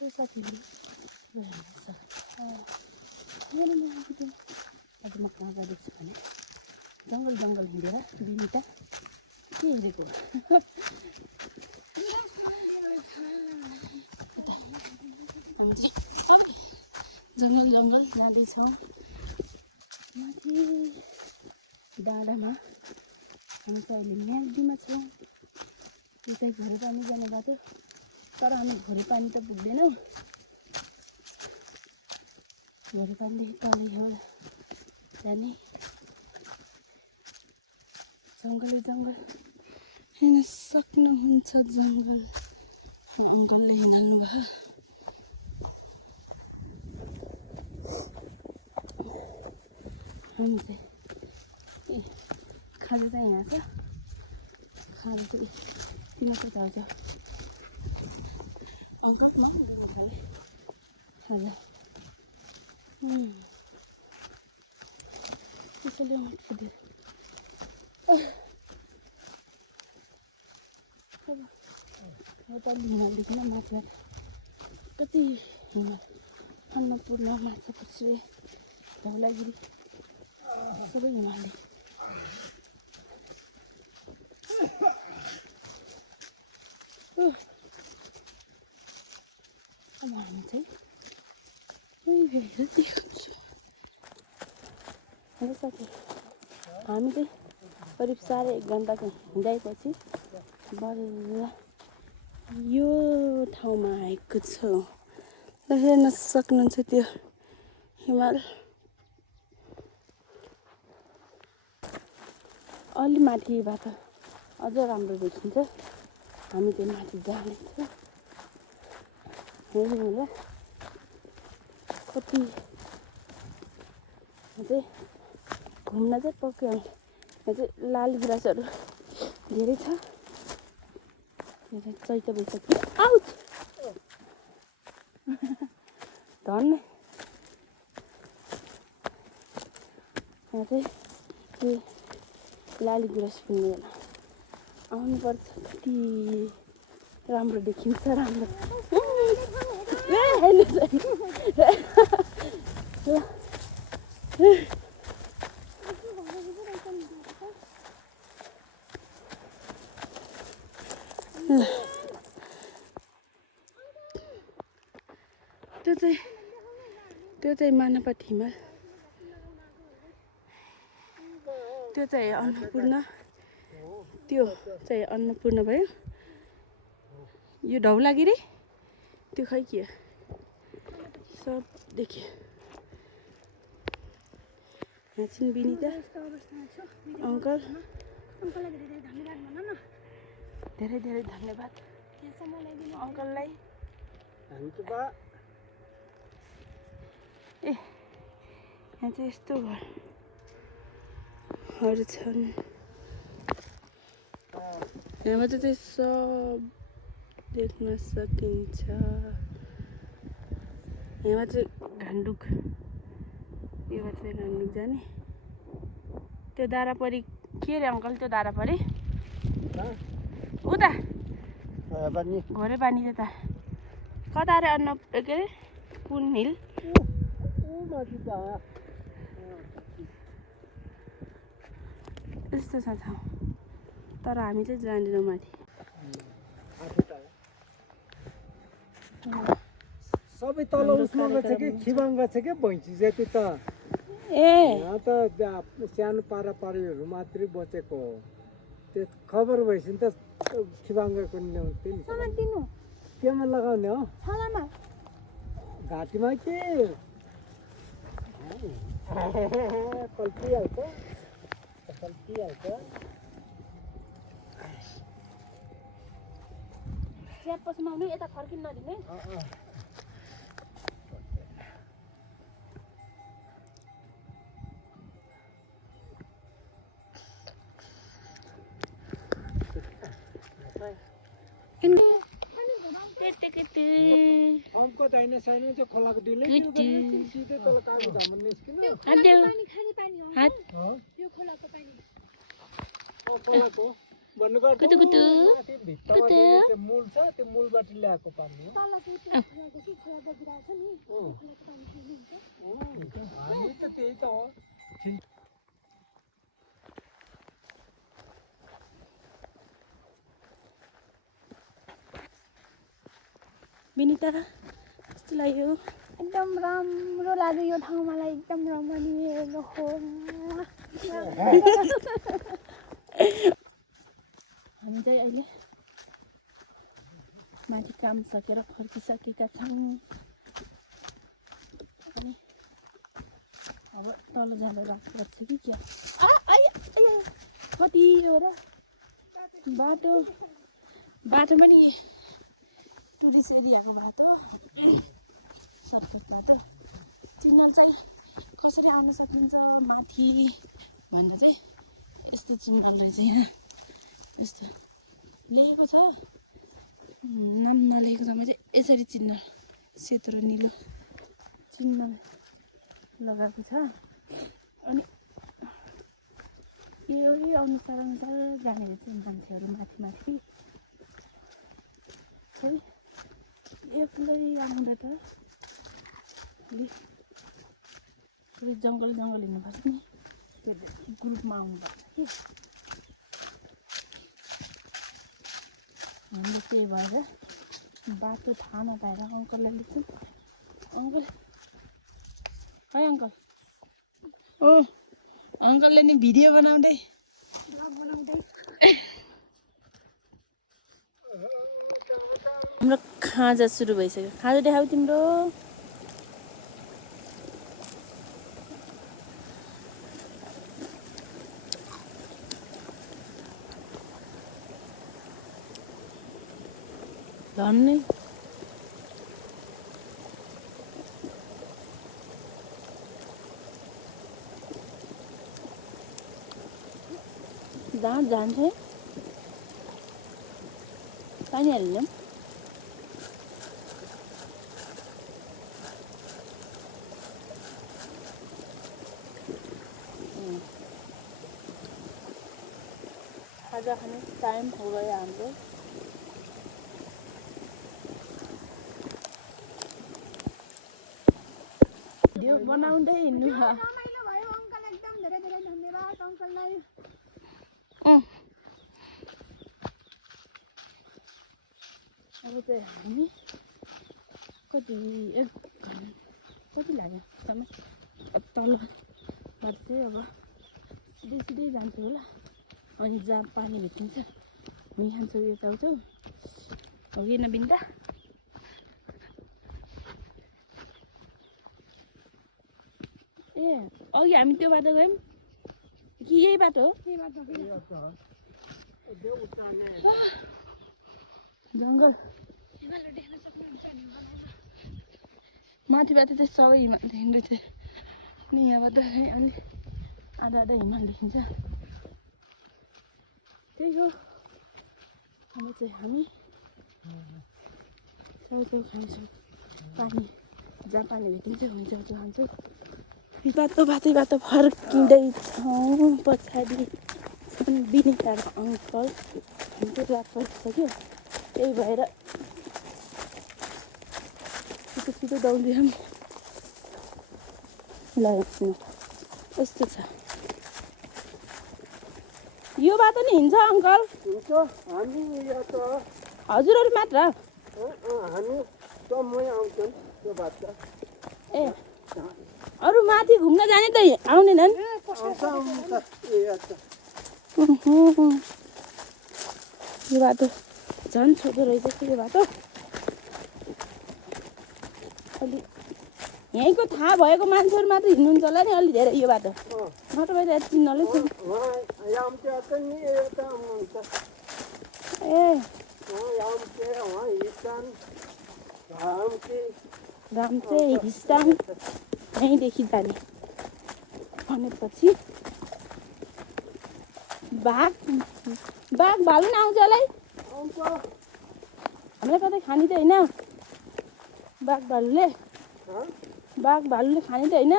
साथीहरू हेर्नुहोस् आज म कहाँ जाँदैछु भने जङ्गल जङ्गल हिँडेर बिनिता के हेरेको यता हामी चाहिँ अब जङ्गल जङ्गल जाँदैछौँ माथि डाँडामा हामी चाहिँ अहिले म्याग्दीमा छौँ यो चाहिँ घोरे पानी जाने बाटो तर हामी घोरे पानी त पुग्दैनौँ घोरे पानीदेखि तल एउटा जाने जङ्गलै जङ्गल हेर्न सक्नुहुन्छ जङ्गल अङ्कलले हिँड्नु भयो हामी चाहिँ ए खाजा चाहिँ यहाँ छ खाजा चाहिँ तिनीहरूको छाउँछ अङ्कल म दिनु थालेँ खाजा त्यसैले फुट्यो यता हिमालदेखि न माथि कति हिमाल अन्नपूर्ण माछापुच्छ्रे धौलागिरी सबै हिमालय अब हामी चाहिँ देखाउँछु हेलो साथीहरू हामी चाहिँ करिब 1.5 घन्टाको हिँडाइपछि बल्ल यो ठाउँमा आएको छौँ र हेर्न सक्नुहुन्छ त्यो हिमाल अलि माथिबाट अझ राम्रो देखिन्छ हामी चाहिँ माथि जानेछ हेर्नु होला कति चाहिँ घुम्न चाहिँ पक्कै यहाँ चाहिँ लाल गुराँसहरू धेरै छ यहाँ चाहिँ चैत भइसक्यो आउच धन्न यहाँ चाहिँ त्यो लाली गुराँस पिन्नु बेला आउनुपर्छ कति राम्रो देखिन्छ राम्रो त्यो चाहिँ मानापट्टि हिमाल त्यो चाहिँ अन्नपूर्ण त्यो चाहिँ अन्नपूर्ण भयो यो धौलागिरी त्यो खै के सब देखियो यहाँ चाहिँ बिनिता अङ्कल धेरै धेरै धन्यवाद अङ्कललाई ए यहाँ चाहिँ यस्तो घरहरू छन् यहाँबाट चाहिँ सब देख्न सकिन्छ यहाँ चाहिँ घान्डुक योबाट चाहिँ घान्डुक जाने त्यो दारापरी के रे अङ्कल त्यो दारापरी उता घोरे पानी त्यता कता रे अन्न के अरे कुन हिल यस्तो छ ठाउँ तर हामी चाहिँ जाँदैनौँ माथि सबै तल उसमा छ कि खिबाङ्ग छ कि भैँसी जति त ए यहाँ त सानो पारापारीहरू मात्रै बचेको हो त्यो खबर भएपछि त खिबाङ्गको ल्याउँथ्यो नि केमा लगाउने हो घाँटीमा के पल्टिहाल्छ पछि आउनु यता फर्किन नदिने हमको दाहिने साइडमा चाहिँ खोलाको डिलै सिधै तल कागज धाममा निस्किनु हात देऊ खोलाको भन्नु गर्छ कुतु कुतु माथि भित्तामा चाहिँ त्यो मूल छ त्यो मूलबाट ल्याएको पानी हो तलको त्यो खोलाको कि खोला बगिरहेको छ नि अँ। खोलाको पानी खानुहुन्छ हामी त त्यही त हो विनिता कस्तो लाग्यो एकदम राम्रो लाग्यो यो ठाउँ मलाई एकदम रमणीय हो हामी चाहिँ अहिले माथि काम सकेर फर्किसकेका छौँ अनि अब तल जाँदा राख्नु पर्छ कि क्या कति हो र बाटो पनि टुरिस्ट एरियाको बाटो सर्टकट बाटो चिन्हल चाहिँ कसरी आउन सकिन्छ माथि भन्दा चाहिँ यस्तो चिन्हल रहेछ यहाँ यस्तो लेखेको छ नाम नलेखेको ठाउँमा चाहिँ यसरी चिन्हल सेतो र निलो चिन्हल लगाएको छ अनि यही अनुसार जाने रहेछ मान्छेहरू माथि माथि खै एक्लै आउँदा त अलिक पुरै जङ्गल हिँड्नुपर्छ नि त्यो ग्रुपमा आउनुपर्छ कि हामीले त्यही भएर बाटो थाहा नपाएर अङ्कललाई लेख्छौँ अङ्कल है अङ्कल ओ अङ्कलले नि भिडियो बनाउँदै ब्लग बनाउँदै हाम्रो खाजा सुरु भइसक्यो खाजा देखाऊ तिम्रो धन्नै जहाँ जान्छ पानी हालिदिउँ खाजा खाने टाइम हो गयो हाम्रो भिडियो बनाउँदै हिँड्नु भयो रमाइलो भयो अङ्कल एकदम धेरै धेरै धन्यवाद अङ्कललाई अब चाहिँ हामी कति लाग्यो समय तलबाट चाहिँ अब सिधै जान्छु होला अनि जहाँ पानी भेटिन्छ हामी खान्छौँ यो चाउचाउ हो कि नबिन्दा ए अघि हामी त्यो बाटो गयौँ कि यही बाटो हो जङ्गल हिमालय देख्न सक्नुहुन्छ भने बनाउन माथिबाट चाहिँ सबै हिमाल देखिँदै थियो अनि यहाँबाट चाहिँ अलि आधा हिमाल देखिन्छ त्यही हो अब चाहिँ हामी चाउचाउ खान्छौँ पानी जहाँ पानी भेटिन्छ हामी चाउचाउ खान्छौँ बाटो फर्किँदैछौँ पछाडि छन् विनिता र अङ्कल हामी चाहिँ रात परिसक्यो त्यही भएर छिटो दौडिदिउँ ल यस्तो छ यो बाटो नि हिँड्छ अङ्कल हामी हजुरहरू मात्र हामी समय आउँछौँ त्यो बाटो ए अरू माथि घुम्न जाने त आउनेनन् यो बाटो झन् छोटो रहेछ यो बाटो अलि यहीँको थाहा भएको मान्छेहरू मात्र हिँड्नुहुन्छ होला नि अलि धेरै यो बाटो नत्र भए त चिन्नलै छ ए राम्चे हिस्टाङ यहीँदेखि जाने भनेपछि बाघ भालु नि आउँछ होला है हामीलाई कतै खाने त होइन बाघ भालुले खाने त होइन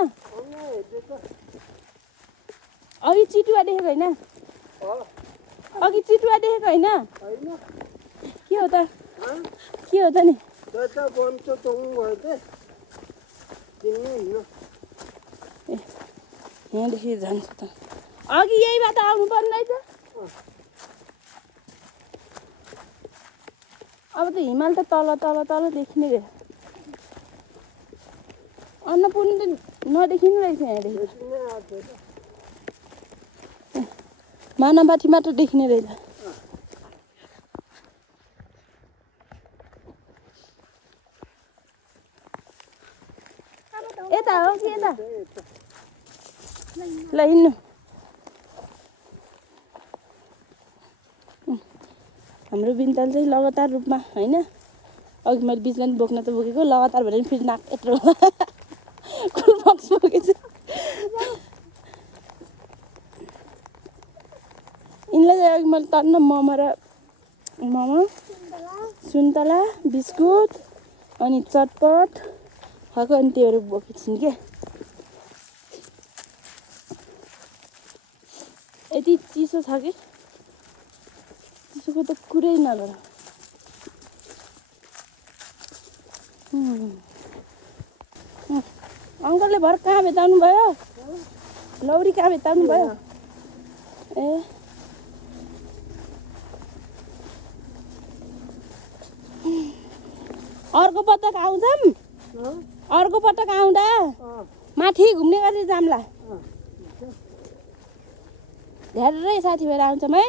अघि चितुवा देखेको होइन अघि चितुवा देखेको होइन होइन के हो त के हो त नि त्यो त बन्छ तङ भयो त तिमी हिँड्नु यहाँदेखि जान्छ त अघि यही बाटो आउनु पर्ने रहेछ अब त हिमाल त तल तल तल देखिने गयो अन्नपूर्ण त नदेखिने रहेछ यहाँदेखि मानवबाटी मात्र देखिने रहेछ यता हो कि यता ल हिँड्नु हाम्रो बिन्ताल चाहिँ लगातार रूपमा होइन अघि मैले बिचमा पनि बोक्न त बोकेको लगातार भनेर फेरि नाक यत्रो कुल बक्स बोकेछु यिनलाई चाहिँ अघि मैले टन्न मोमो र सुन्तला बिस्कुट अनि चटपट खाएको अनि त्योहरू बोकेको छु के यति चिसो छ कि चिसोको त कुरै नगर अङ्कलले भर कहाँ भेटाउनु भयो लौरी कहाँ भेटाउनु भयो ए अर्को पटक आउँछौँ अर्को पटक आउँदा माथि घुम्ने गरेर जाम्ला धेरै साथी भएर आउँछौँ है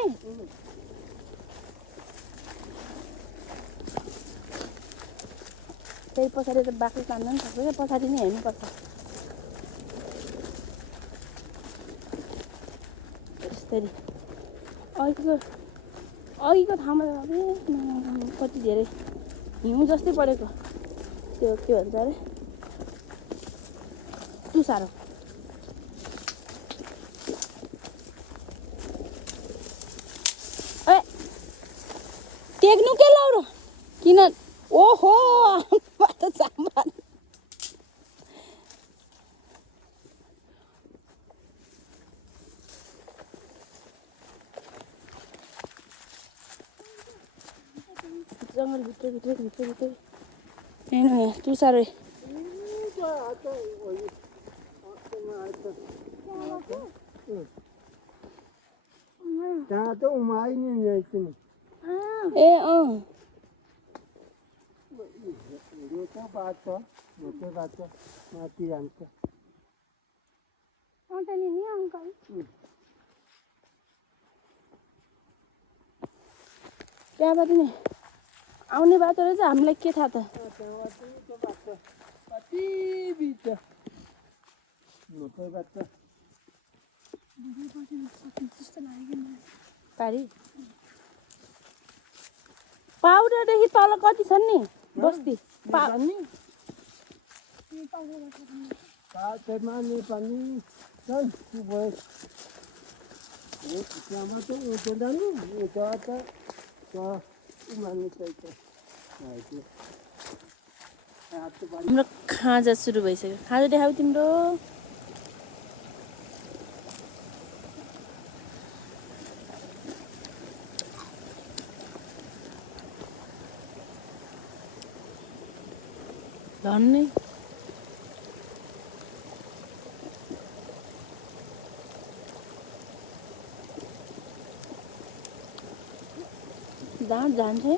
फेरि पछाडि त बाख्रो तान्न पनि सक्छ क्या पछाडि नै हेर्नुपर्छ यस्तरी अघिको ठाउँमा त कति धेरै हिउँ जस्तै परेको त्यो के भन्छ अरे तुसारो ए टेक्नु के लौरो किन ओहो बाटो सामान जङ्गलभित्र हेर्नु यहाँ तुसारो त्यहाँ त उमाइ नि नि ए मोटो बाटो माथि जान्छ नि अङ्कल त्यहाँबाट नि आउने बाटो रहेछ हामीलाई के थाहा त त्यहाँबाट त्यो बाटो कति बिच मोटो बाटो जस्तो लाग्यो कि मलाई पारी पाउडरदेखि तल कति छन् नि बस्ती पाउमा नेपाली छन् त्यहाँबाट उँधो जानु उँधोबाट उमार्नु चाहिन्छ हाम्रो खाजा सुरु भइसक्यो खाजा देखाऊ तिम्रो झन्नै दाँत जान्छ है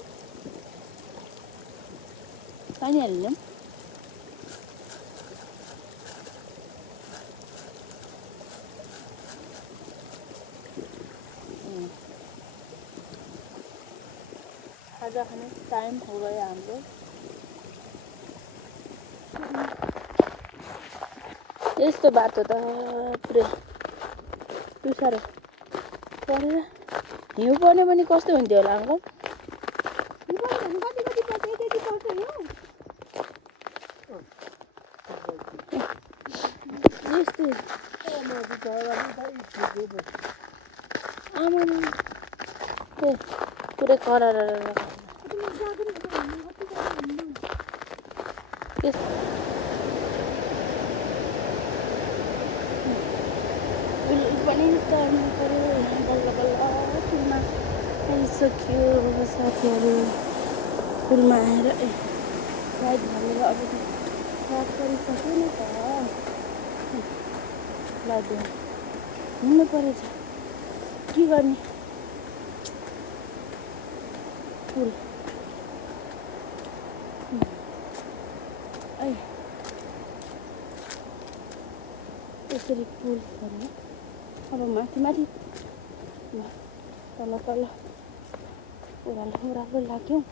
पानी हालिदिउँ खाजा खाने टाइम हो गयो हाम्रो यस्तो बाटो त पुरै तुसारो परेर हिउँ पर्ने पनि कस्तो हुन्थ्यो होला अङ्कल यस्तै आमा पुरै करार पनि तर्नु पऱ्यो यहाँ बल्ल बल्ल पुग्न आइसक्यो साथीहरू पुलमा आएर राइड भनेर अब त रात परिसक्यो नि त लाग्यो हिँड्नु परेछ के गर्ने पुल यसरी पुल गर्ने अब माथि माथि तल तल ओह्रालो लाग्यौँ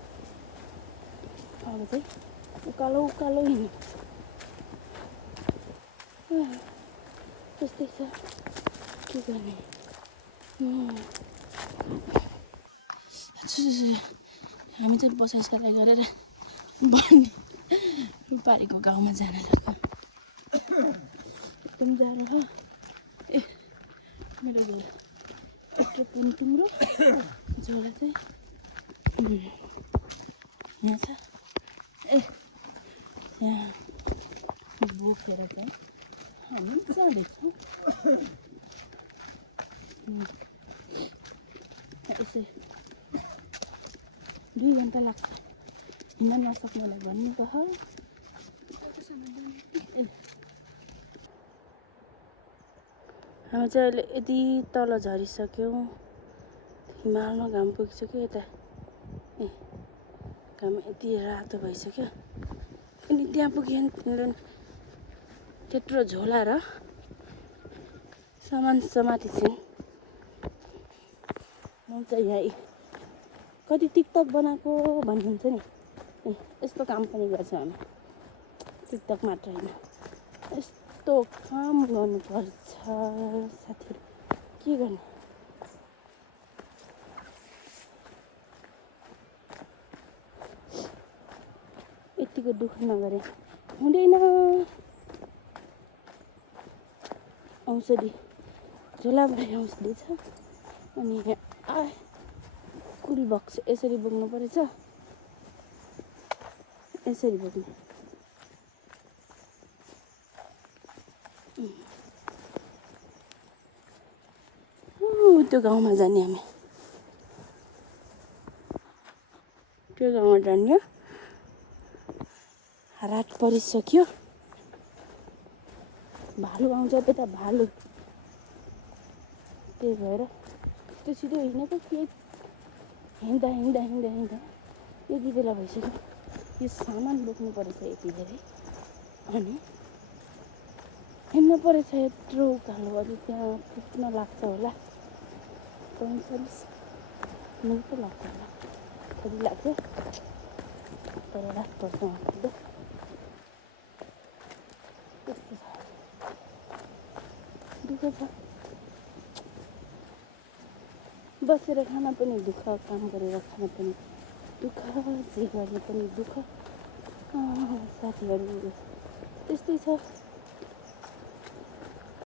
अब चाहिँ उकालो हिँड्नु त्यस्तै छ के गर्ने हामी चाहिँ बसाइसराई गरेर बन्ने पारीको गाउँमा जान लाग्यो एकदम जाडो हो ए मेरो झोला यत्रो पुनटुङ्रो झोला चाहिँ यहाँ छ ए यहाँ बोकेर चाहिँ हामी जाँदैछौँ यसै 2 घन्टा लाग्छ हिँड्न नसक्नेलाई भन्नु त हो ए हामी चाहिँ अहिले यति तल झरिसक्यौँ हिमालमा घाम पुगिसक्यो यता ए घाम यति रातो भइसक्यो अनि त्यहाँ पुग्यो नि तिनले त्यत्रो झोला र सामान समाति छिन् म चाहिँ यहाँ कति टिकटक बनाएको भन्नुहुन्छ नि ए यस्तो काम पनि गर्छ हामी टिकटक मात्र होइन यस्तो काम गर्नुपर्छ साथीहरू के गर्ने यतिको दुःख नगरे हुँदैन औषधि झोलाभरि औषधि छ अनि कुल बक्स यसरी बोक्नु परेछ यसरी बोक्ने त्यो गाउँमा जाने हामी त्यो गाउँमा जाने रात परिसक्यो भालु आउँछ त्यता भालु त्यही भएर त्यो छिटो हिँडेको के हिँड्दा यति बेला भइसक्यो यो सामान बोक्नु परेछ यति धेरै अनि हिँड्नु परेछ यत्रो उकालो अझै त्यहाँ पुग्न लाग्छ होला कन्सल्स मिनट लाग्छ होला कति लाग्छ तर रात पर्छ वहाँ पुग्दा त्यस्तो छ दुःख छ बसेर खान पनि दुःख काम गरेर खान पनि दुःख जे गर्ने पनि दुःख साथीहरू त्यस्तै छ